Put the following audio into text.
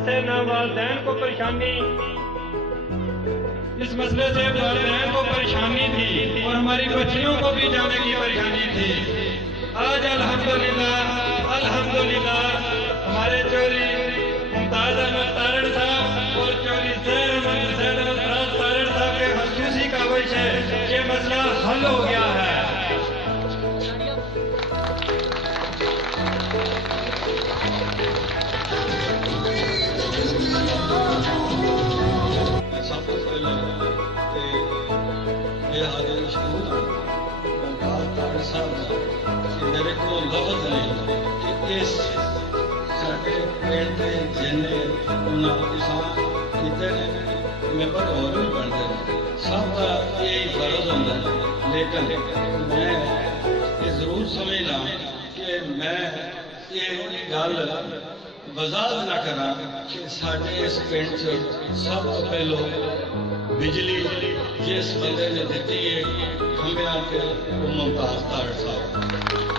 जिससे ना वालिदैन को परेशानी, इस मसले से वालिदैन को परेशानी थी और हमारी बच्चियों को भी जाने की परेशानी थी। आज अल्हम्दुलिल्लाह अल्हम्दुलिल्लाह हमारे चौधरी मुमताज अहमद तारण साहब और चौधरी ज़ैर अहमद तारण साहब के खसूसी काविश है, ये मसला हल हो गया है। मेरे को लफ्ज नहीं कि इस साढ़े पेड़ के जिन्ने उन्हें किसान कितने मेंबर और भी बनते हैं, सबका यही फर्ज होता है। लेकिन मैं ये जरूर समझना कि मैं ये गल वजाहत ना करा कि साढ़े इस पिंड सब तो पहलो बिजली जिस बंदे ने दी है खंभे के वो मुमताज तारण साहब।